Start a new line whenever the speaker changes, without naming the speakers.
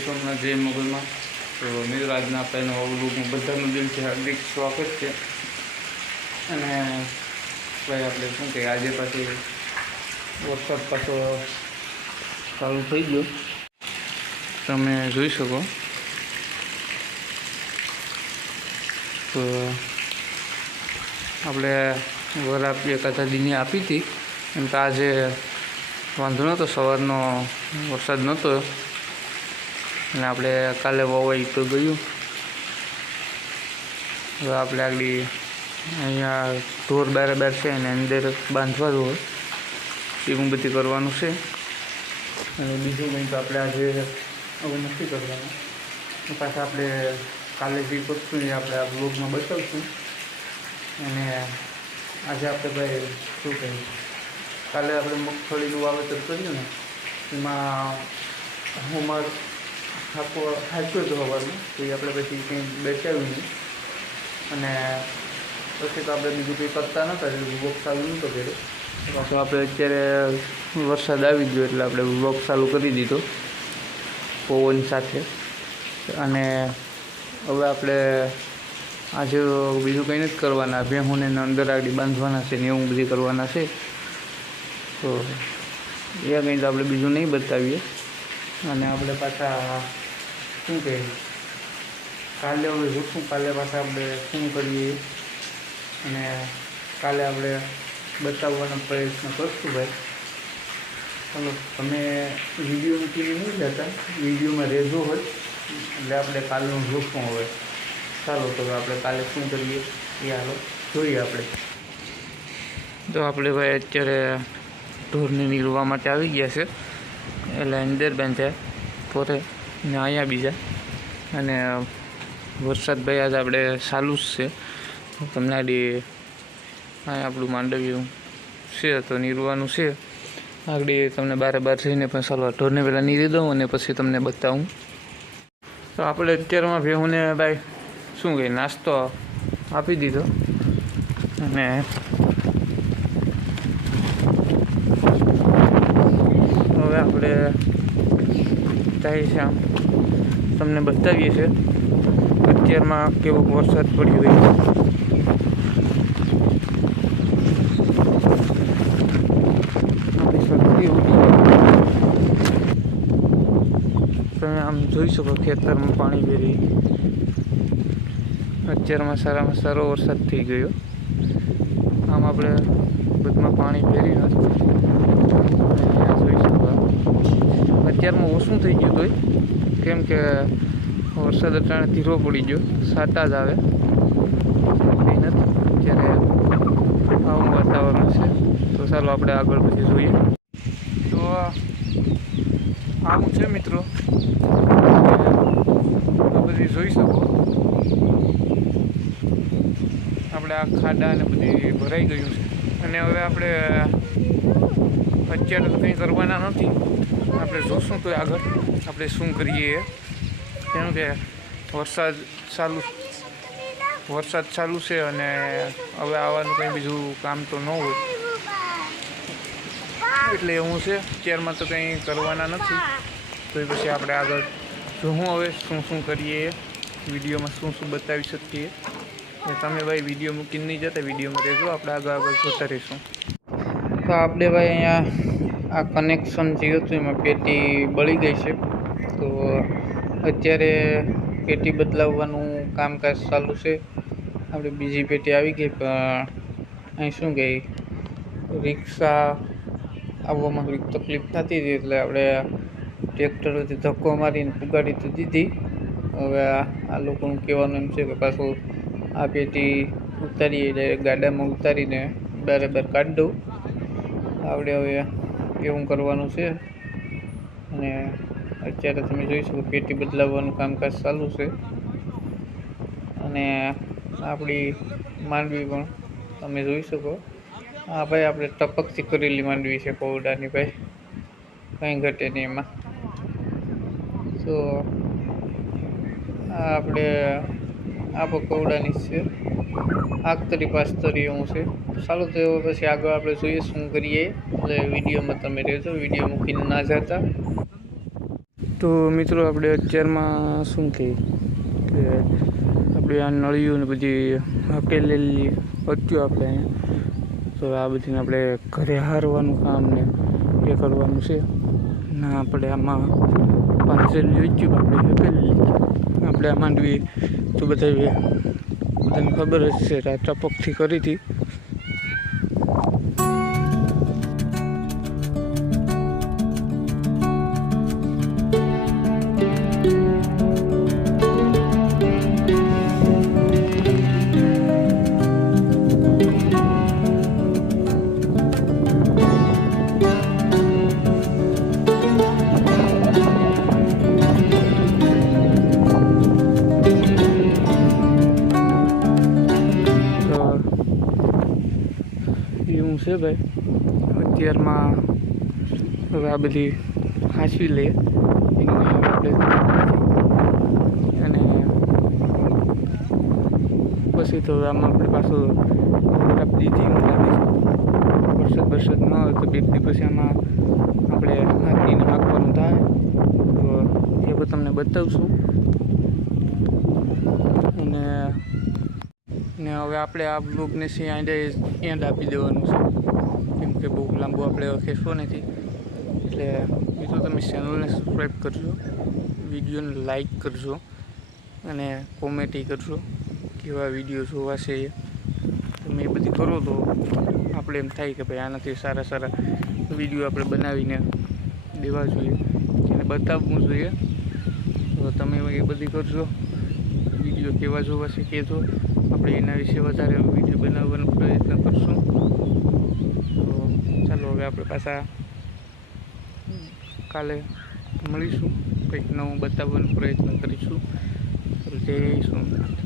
સોમનાથ જય મોગલમાં. તો મિત્રો, આજના આપણે અવલોકમાં બધાનું દિલથી હાર્દિક સ્વાગત છે. અને ભાઈ, આપણે શું કે આજે પાછી વરસાદ પાછો ચાલુ થઈ ગયો. તમે જોઈ શકો. તો આપણે વર આપી એકાદા દિને આપી હતી. એમ તો આજે વાંધો નહોતો, સવારનો વરસાદ નહોતો. અને આપણે કાલે વવાઈ તો ગયું. હવે આપણે આગળ અહીંયા ઢોર બરાબર છે અને અંદર બાંધવાનું હોય. એવું બધી કરવાનું છે. અને બીજું કંઈ તો આપણે આજે હવે નથી કરવાનું. પાછા આપણે કાલે જે કરશું એ આપણે આ બ્લોગમાં બતાવશું. અને આજે આપણે ભાઈ શું કહીએ? કાલે આપણે મગફળીનું વાવેતર કર્યું ને, એમાં હુમર હાકો હાચ્યો હતો હવાનું તો એ આપણે પછી કંઈ બેસાવ્યું નહીં. અને પછી તો આપણે બીજું કંઈ કરતા નહોતા, એટલે વોક ચાલુ નહોતો કર્યો. પાછો આપણે અત્યારે વરસાદ આવી ગયો એટલે આપણે વોક ચાલુ કરી દીધો, પવન સાથે. અને હવે આપણે આજે બીજું કંઈ નથી કરવાના, ભેહુંને અંદર આગળ બાંધવાના છે ને એવું બધી કરવાના છે. તો એ કંઈ તો આપણે બીજું નહીં બતાવીએ. અને આપણે પાછા શું કહે? કાલે હવે જોશું, કાલે પાછા આપણે શું કરીએ? અને કાલે આપણે બતાવવાનો પ્રયત્ન કરશું ભાઈ. ચાલો, તમે વીડિયો મૂકીને નહીં જતા? વિડીયોમાં રહેજો હોય, એટલે આપણે કાલનું જોશું હવે. ચાલો, તો આપણે કાલે શું કરીએ? એ હાલો, જોઈએ આપણે. તો આપણે ભાઈ અત્યારે ઢોરને નીરવા માટે આવી ગયા છે. એટલે અંદર છે, પોતે. ને અહીંયા બીજા. અને વરસાદ ભાઈ આજે આપણે ચાલુ જ છે. તમને આડી, અહીંયા આપણું માંડવ્યું છે તો નીરવાનું છે. આગળ તમને બારે બાર જઈને પણ ચાલો ઢોરને પહેલાં નીરી દઉં અને પછી તમને બતાવું. તો આપણે અત્યારમાં ભેહુને ભાઈ શું કહે નાસ્તો આપી દીધો. અને હવે આપણે જાય છે આમ. તમને બતાવીએ છીએ અત્યારમાં કેવો વરસાદ પડ્યો હોય. તમે આમ જોઈ શકો ખેતરમાં પાણી ભેરી. અત્યારમાં સારામાં સારો વરસાદ થઈ ગયો. આમ આપણે બધમાં પાણી ભેરી શકો અત્યારમાં ઓછું થઈ ગયું તોય. કેમ કે વરસાદ અટાણે ધીરો પડી ગયો. સાટા જ આવે. નથી. ત્યારે આવું વાતાવરણ છે. તો ચાલો આપણે આગળ પછી જોઈએ. તો આવું છે મિત્રો. બધી જોઈ શકો. આપણે આ ખાડા ને બધી ભરાઈ ગયું છે. અને હવે આપણે અત્યારે તો કંઈ કરવાના નથી. આપણે જોશું તો આગળ. આપણે શું કરીએ? કેમ કે વરસાદ ચાલુ વરસાદ ચાલુ છે અને હવે આવવાનું કંઈ બીજું કામ તો ન હોય. એટલે એવું છે. અત્યારમાં તો કંઈ કરવાના નથી. તો પછી આપણે આગળ જોવું હવે શું શું કરીએ. વિડીયોમાં શું શું બતાવી શકીએ. તમે ભાઈ વીડિયો મૂકીને નહીં જતા, વિડીયોમાં રહેજો. આપણે આગળ આગળ જોતા રહીશું. તો આપણે ભાઈ અહીંયા આ કનેક્શન જે હતું એમાં પેટી બળી ગઈ છે. તો અત્યારે પેટી બદલાવવાનું કામકાજ ચાલુ છે. આપણે બીજી પેટી આવી ગઈ, પણ અહીં શું ગઈ રિક્ષા આવવામાં થોડીક તકલીફ થતી હતી, એટલે આપણે ટ્રેક્ટરોથી ધક્કો મારીને પુગાડી તો દીધી. હવે આ લોકોનું કહેવાનું એમ છે કે પાછું આ પેટી ઉતારીએ, એટલે ગાડામાં ઉતારીને બરાબર કાઢી દઉં. આપણે હવે એવું કરવાનું છે. અને અત્યારે તમે જોઈ શકો પેટી બદલાવવાનું કામકાજ ચાલુ છે. અને આપણી માંડવી પણ તમે જોઈ શકો. હા ભાઈ, આપણે ટપકથી કરેલી માંડવી છે પૌડાની ભાઈ. કંઈ ઘટે નહીં એમાં. તો આ આપણે આ પકૌડાની જ છે. આખતરી પાસ્તરી એવું છે. ચાલો તો પછી આગળ આપણે જોઈએ શું કરીએ. એટલે વિડીયોમાં તમે રહેજો. વીડિયો મૂકીને ના જતા. તો મિત્રો આપણે અત્યારમાં શું કહીએ કે આપણે આ નળિયું ને બધી હકેલેલી પત્યું આપણે અહીંયા. તો આ બધીને આપણે ઘરે હારવાનું કામ ને એ કરવાનું છે. ના આપણે આમાં પાંચેલી વેચ્યું આપણે હકેલી આપણે માંડવી તો બધા બધાને ખબર જ છે રાત ટપકથી કરી હતી. છે ભાઈ? અત્યારમાં હવે આ બધી હાંસવી લઈએ. અને પછી તો આમાં આપણે પાછું દીધી હું વરસાદ વરસાદ ન હોય તો બે પછી આમાં આપણે હાથીને નાખવાનું થાય. તો એ બધું તમને બતાવશું અને ને હવે આપણે આ બ્લોગને સિંહ આંડે એન્ડ આપી દેવાનું છે. કેમ કે બહુ લાંબુ આપણે ખેંચવો નથી. એટલે મિત્રો તમે ચેનલને સબસ્ક્રાઈબ કરજો, વિડીયોને લાઈક કરજો અને કોમેન્ટી કરજો કેવા વીડિયો જોવા છે એ. તમે એ બધી કરો તો આપણે એમ થાય કે ભાઈ આનાથી સારા સારા વીડિયો આપણે બનાવીને દેવા જોઈએ. એને બતાવવું જોઈએ. તો તમે એ બધી કરજો. વીડિયો કેવા જોવા છે કહેજો આપણે એના વિશે વધારે વીડિયો બનાવવાનો પ્રયત્ન કરશું. તો ચાલો હવે આપણે પાછા કાલે મળીશું. કંઈક નવું બતાવવાનો પ્રયત્ન કરીશું. જય સોમનાથ.